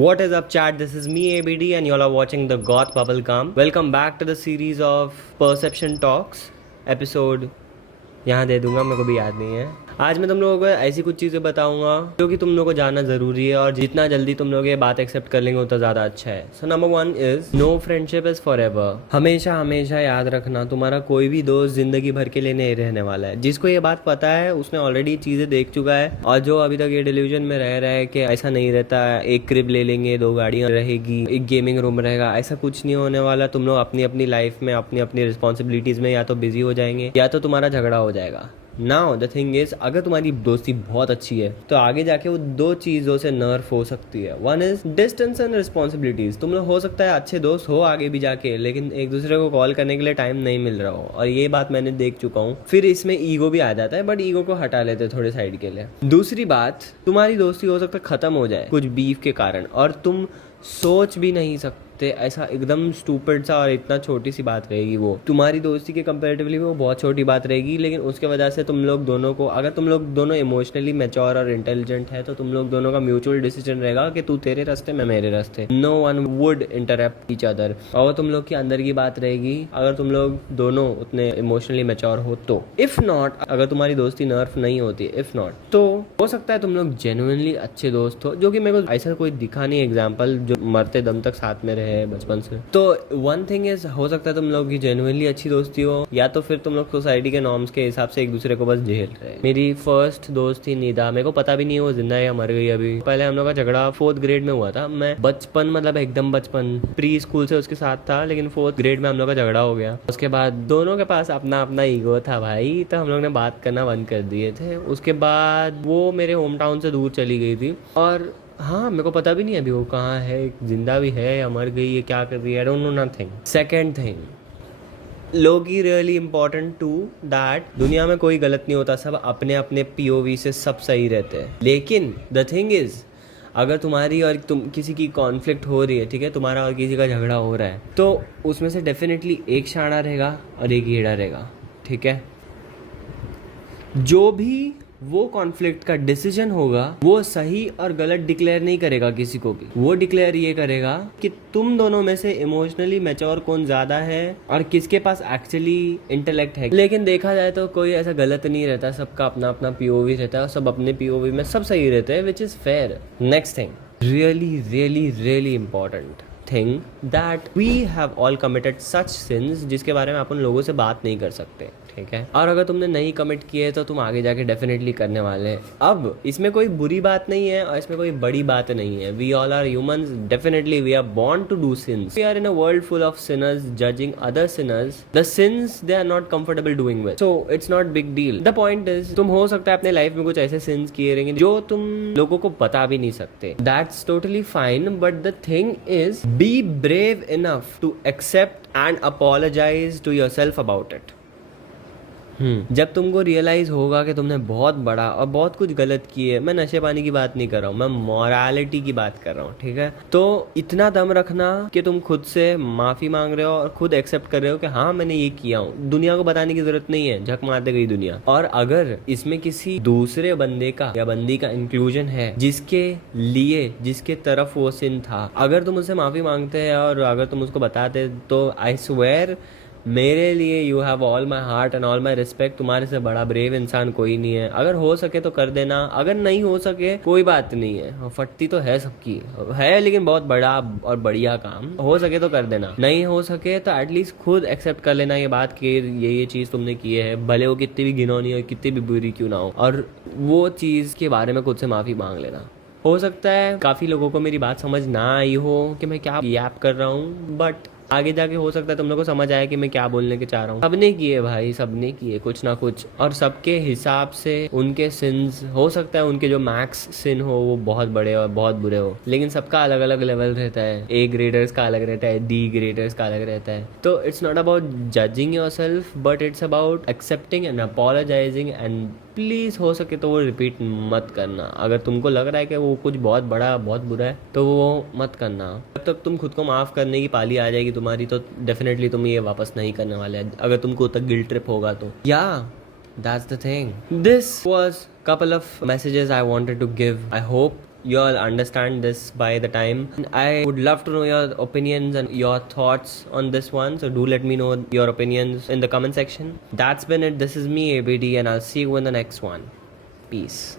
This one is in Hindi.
What is up, chat? This is me, ABD, and y'all are watching the Goth Bubblegum. Welcome back to the series of Perception Talks. Episode यहाँ दे दूंगा, मेरे को भी याद नहीं है। आज मैं तुम लोगों को ऐसी कुछ चीज़ें बताऊंगा जो कि तुम लोगों को जानना ज़रूरी है, और जितना जल्दी तुम लोग ये बात एक्सेप्ट कर लेंगे उतना ज़्यादा अच्छा है। So number 1 is no friendship is forever. हमेशा हमेशा याद रखना, तुम्हारा कोई भी दोस्त ज़िंदगी भर के लिए नहीं रहने वाला है। जिसको ये बात पता है उसने ऑलरेडी चीज़ें देख चुका है, और जो अभी तक ये डिल्यूजन में रह रहा है कि ऐसा नहीं रहता, एक क्रिब ले लेंगे, 2 गाड़ियाँ रहेगी, एक गेमिंग रूम रहेगा, ऐसा कुछ नहीं होने वाला। तुम लोग अपनी अपनी लाइफ में अपनी अपनी रिस्पॉन्सिबिलिटीज़ में या तो बिजी हो जाएंगे या तो तुम्हारा झगड़ा हो जाएगा। नाउ द थिंग इज, अगर तुम्हारी दोस्ती बहुत अच्छी है तो आगे जाके वो 2 चीज़ों से नर्फ हो सकती है। 1 इज डिस्टेंस एंड रिस्पॉन्सिबिलिटीज। तुम लोग हो सकता है अच्छे दोस्त हो आगे भी जाके, लेकिन एक दूसरे को कॉल करने के लिए टाइम नहीं मिल रहा हो, और ये बात मैंने देख चुका हूँ। फिर इसमें ईगो भी आ जाता है, बट ईगो को हटा लेते हैं थोड़े साइड के लिए। दूसरी बात, तुम्हारी दोस्ती हो सकता है खत्म हो जाए कुछ बीफ के कारण, और तुम सोच भी नहीं सकते, ऐसा एकदम स्टूपिड सा और इतना छोटी सी बात रहेगी वो तुम्हारी दोस्ती के कंपैरेटिवली वो बहुत छोटी बात रहेगी, लेकिन उसके वजह से तुम लोग दोनों को, अगर तुम लोग दोनों इमोशनली मैच्योर और इंटेलिजेंट है तो तुम लोग दोनों का म्यूचुअल डिसीजन रहेगा कि तू तेरे रास्ते मैं मेरे रास्ते। No one would interrupt each other. और तुम लोग की अंदर की बात रहेगी अगर तुम लोग दोनों उतने इमोशनली मैच्योर हो तो। इफ नॉट, अगर तुम्हारी दोस्ती नर्फ नहीं होती, इफ नॉट, तो हो सकता है तुम लोग जेन्युइनली अच्छे दोस्त हो, जो कि मेरे को ऐसा कोई दिखा नहीं एग्जाम्पल जो मरते दम तक साथ में रहे बचपन से। तो वन थिंग इज, हो सकता है तुम लोग की जेन्युइनली अच्छी दोस्ती हो, या तो फिर तुम लोग सोसाइटी के नॉर्म्स के हिसाब से एक दूसरे को बस झेल रहे। मेरी फर्स्ट दोस्त थी निदा, मेरे को पता भी नहीं है वो जिंदा है या मर गई अभी। पहले हम लोग का झगड़ा 4th ग्रेड में हुआ था। मैं बचपन, मतलब एकदम बचपन, प्री स्कूल से उसके साथ था, लेकिन 4th ग्रेड में हम लोग का झगड़ा हो गया। उसके बाद दोनों के पास अपना अपना ईगो था भाई, तो हम लोग ने बात करना बंद कर दिए थे। उसके बाद वो मेरे होम टाउन से दूर चली गई थी, और हाँ, मेरे को पता भी नहीं अभी वो कहाँ है, जिंदा भी है या मर गई है, क्या कर रही है, I don't know nothing. Second thing, लोग ही रियली इंपॉर्टेंट टू दैट। दुनिया में कोई गलत नहीं होता, सब अपने अपने POV से सब सही रहते हैं। लेकिन द थिंग इज, अगर तुम्हारी और तुम किसी की कॉन्फ्लिक्ट हो रही है, ठीक है, तुम्हारा और किसी का झगड़ा हो रहा है, तो उसमें से डेफिनेटली एक शाना रहेगा और एक हीड़ा रहेगा, ठीक है। जो भी वो कॉन्फ्लिक्ट का डिसीजन होगा वो सही और गलत डिक्लेयर नहीं करेगा किसी को भी। वो डिक्लेयर ये करेगा कि तुम दोनों में से इमोशनली मैच्योर कौन ज्यादा है और किसके पास एक्चुअली इंटेलेक्ट है। लेकिन देखा जाए तो कोई ऐसा गलत नहीं रहता, सबका अपना अपना POV रहता है, और सब अपने POV में सब सही रहते हैं, which is fair. Next thing, really really really important thing, that we have all committed such sins जिसके बारे में अपन लोगों से बात नहीं कर सकते, ठीक है। और अगर तुमने नहीं कमिट किए तो तुम आगे जाके डेफिनेटली करने वाले हैं। अब इसमें कोई बुरी बात नहीं है और इसमें कोई बड़ी बात नहीं है। We all are humans, definitely we are born to do sins. We are in a world full of sinners judging other sinners the sins they are not comfortable doing with, so it's not big deal. The point is, तुम हो सकता है अपने लाइफ में कुछ ऐसे सिंस किए रहेंगे जो तुम लोगों को बता भी नहीं सकते। That's totally fine, but the thing is, be brave enough to accept and apologize to yourself about it. जब तुमको रियलाइज होगा कि तुमने बहुत बड़ा और बहुत कुछ गलत किए, मैं नशे पानी की बात नहीं कर रहा हूँ, मैं मॉरालिटी की बात कर रहा हूँ, ठीक है। तो इतना दम रखना कि तुम खुद से माफी मांग रहे हो और खुद एक्सेप्ट कर रहे हो कि हाँ मैंने ये किया हूँ। दुनिया को बताने की जरूरत नहीं है, झक मारते गई दुनिया। और अगर इसमें किसी दूसरे बंदे का या बंदी का इंक्लूजन है जिसके लिए, जिसके तरफ वो सिन था, अगर तुम उससे माफी मांगते हैं और अगर तुम उसको बताते, तो आई स्वेयर मेरे लिए you have all my heart and all my respect. तुम्हारे से बड़ा ब्रेव इंसान कोई नहीं है। अगर हो सके तो कर देना, अगर नहीं हो सके कोई बात नहीं है। फटती तो है सबकी है, लेकिन बहुत बड़ा और बढ़िया काम हो सके तो कर देना, नहीं हो सके तो एटलीस्ट खुद एक्सेप्ट कर लेना ये बात कि ये चीज़ तुमने की है, भले वो कितनी भी घिनौनी हो, कितनी भी बुरी क्यों ना हो, और वो चीज़ के बारे में खुद से माफ़ी मांग लेना। हो सकता है काफ़ी लोगों को मेरी बात समझ ना आई हो कि मैं क्या याप कर रहा हूँ, बट आगे जाके हो सकता है तुम लोग को समझ आया कि मैं क्या बोलने के चाह रहा हूँ। सबने किए भाई, सबने किए कुछ ना कुछ, और सबके हिसाब से उनके सिंस, हो सकता है उनके जो मैक्स सिन हो वो बहुत बड़े और बहुत बुरे हो, लेकिन सबका अलग अलग लेवल रहता है। A ग्रेडर्स का अलग रहता है, D ग्रेडर्स का अलग रहता है। तो it's not about judging yourself, but it's about accepting and apologising, and please हो सके तो वो रिपीट मत करना। अगर तुमको लग रहा है कि वो कुछ बहुत बड़ा बहुत बुरा है तो वो मत करना। जब तक तुम खुद को माफ़ करने की पाली आ जाएगी तुम्हारी, तो डेफिनेटली तुम ये वापस नहीं करने वाले हैं, अगर तुमको तक गिल्ट ट्रिप होगा तो। या that's the thing. This was couple of messages I wanted to give. I hope you all understand this by the time. I would love to know your opinions and your thoughts on this one, so do let me know your opinions in the comment section. That's been it. This is me, ABD, and I'll see you in the next one. Peace.